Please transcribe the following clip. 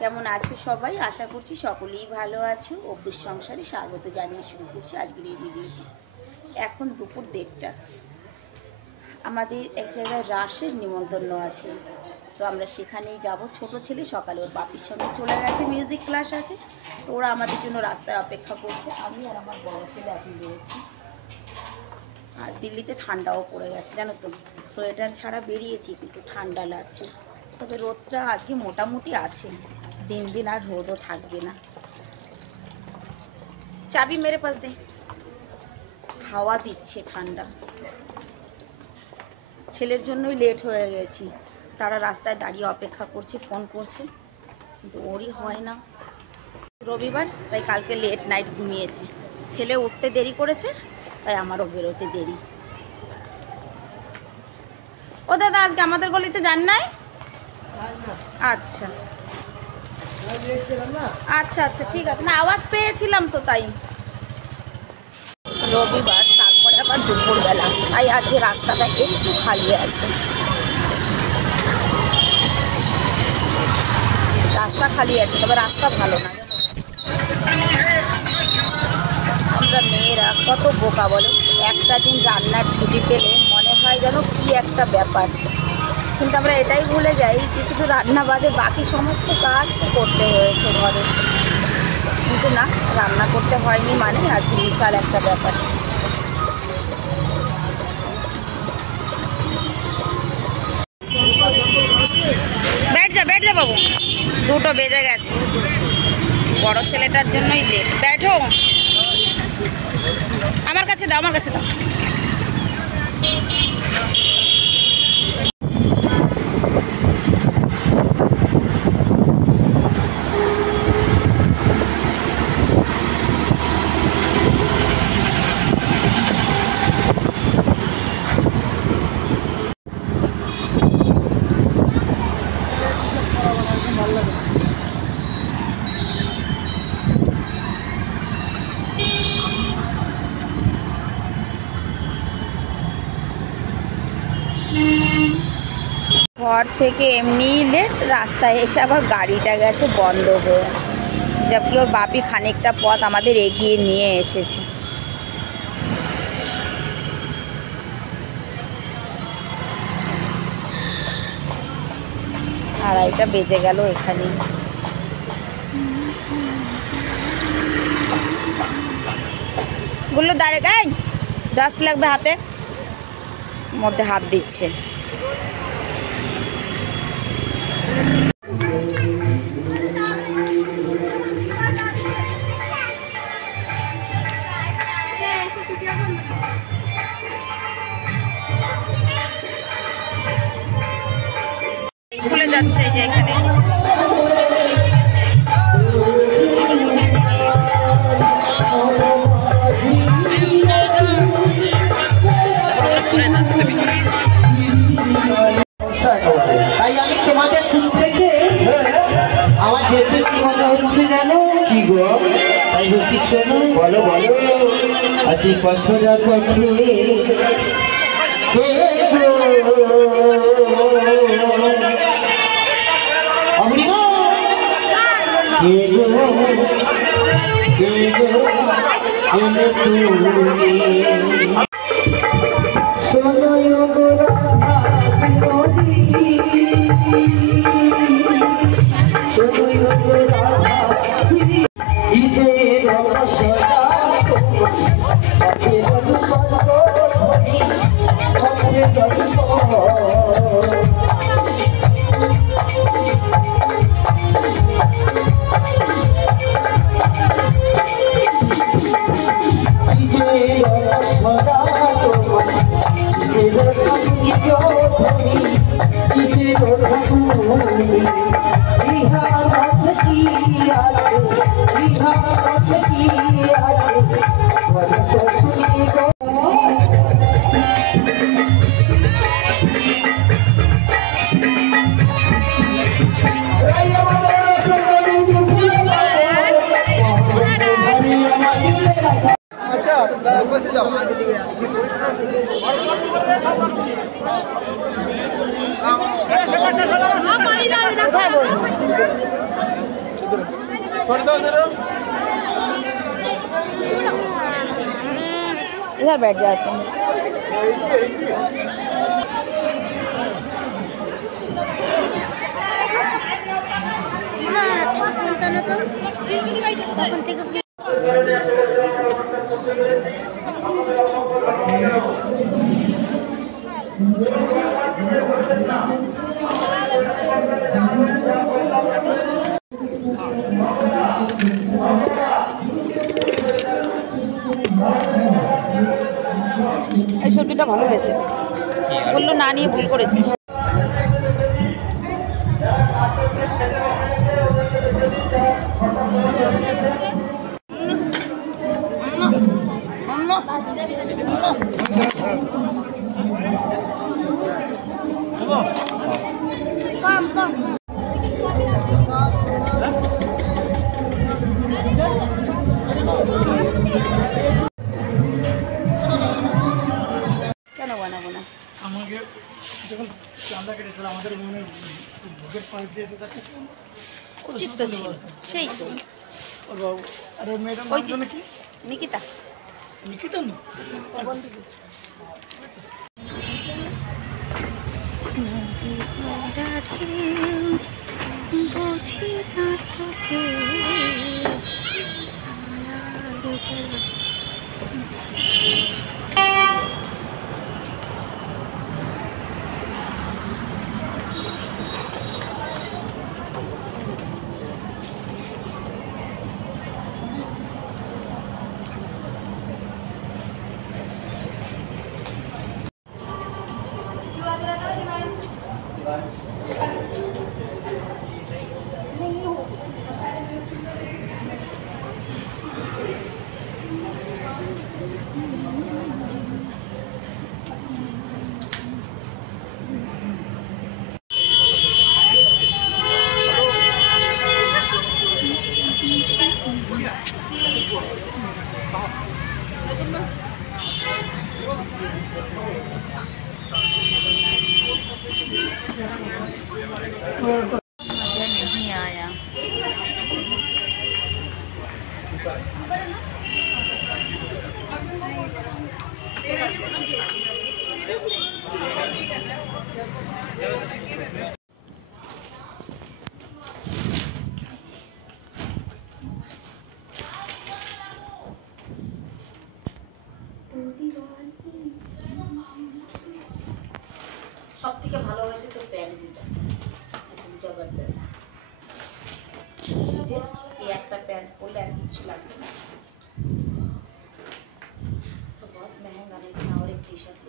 কেমন আছো সবাই? আশা করছি সকলেই ভালো আছো। অপুর সংসারে স্বাগত জানিয়ে শুরু করছি আজকের এই ভিডিওটি। এখন দুপুর 1:30। আমাদের এক জায়গায় রাসের নিমন্ত্রণ আছে, তো আমরা সেখানেই যাব। ছোট ছেলে সকালে ওর বাপির সঙ্গে চলে গেছে, মিউজিক ক্লাস আছে, তো ওরা আমাদের জন্য রাস্তায় অপেক্ষা করছে। আমি আর আমার বড় ছেলে এখন বেরোচ্ছি। আর দিল্লিতে ঠান্ডাও পড়ে গেছে জানো তো, সোয়েটার ছাড়া বেরিয়েছি কিন্তু ঠান্ডা লাগছে। তবে রোদটা আজকে মোটামুটি আছে, দিন দিন আর রোদও থাকবে না। চাবি মেরে পাশ দে। হাওয়া দিচ্ছে ঠান্ডা। ছেলের জন্যই লেট হয়ে গেছি, তারা রাস্তায় দাঁড়িয়ে অপেক্ষা করছে, ফোন করছে, কিন্তু ওরই হয় না। রবিবার, তাই কালকে লেট নাইট ঘুমিয়েছে। ছেলে উঠতে দেরি করেছে, তাই আমারও বেরোতে দেরি। ও দাদা, আজকে আমাদের গলিতে যান নাই? আচ্ছা আচ্ছা আচ্ছা, ঠিক আছে। না, আওয়াজ পেয়েছিলাম তো, তাই। রবিবার, তারপরে আবার দুপুরবেলা, তাই আজকে রাস্তাটা একটু খালি আছে। রাস্তা খালি আছে, তবে রাস্তা ভালো না। আমরা মেয়েরা কত বোকা বলো। একটা দিন রান্নার ছুটি পেলে মনে হয় যেন কি একটা ব্যাপার, কিন্তু আমরা এটাই ভুলে যাই যে শুধু রান্না বাদে বাকি সমস্ত কাজ তো করতে হয়েছে ঘরে। কিন্তু না, রান্না করতে হয়নি মানে আজকে বিশাল একটা ব্যাপার। बैठ जा बाबू, 2টো বেজে গেছে। বড় ছেলেটার জন্যই লেট। बैठो, আমার কাছে দাও, আমার কাছে দাও। ঘর থেকে এমনিই লেট, রাস্তায় এসে আবার গাড়িটা গেছে বন্ধ হয়ে, যবকি ওর বাপি খানিকটা পথ আমাদের এগিয়ে নিয়ে এসেছে। আড়াইটা বেজে গেল এখানে। বললো দাঁড়ে গাই, ডাস্ট লাগবে হাতে, মধ্যে হাত দিচ্ছে। খুলে যাচ্ছে এই যে এখানে। তাই আমি তোমাদের দূর থেকে আমার দেখে কি মনে হচ্ছে জানো? কি গো? তাই বলছি শোনো, বলো বলো। আজি ফসরা কখে কে গো অমরিমা, কে গো কে গো এলে তুমি শোনো গো বসে যাও আগে দিকে কোথায় বসবো? इधर बैठ जाओ तुम। এই সবজিটা ভালো হয়েছে, বললো না নিয়ে ভুল করেছি। কেন বানাবো না? আমাকে যখন চাঁদা কেটেছিল আমাদের মনে বুকের পাইপ দিয়েছে তাকে উচিত তো ছিল, সেই তো। ওর বাবু আর ওর মেয়েটার ওই নাম যে কি? নিকিতা। নিকিতা না? मजा नहीं आया। সব থেকে ভালো হয়েছে তো প্যান্ট দুটো, জবরদস্ত। এই একটা প্যান্ট পরলে আর কিছু লাগবে না। तो बहुत महंगा नहीं था और एक टी शर्ट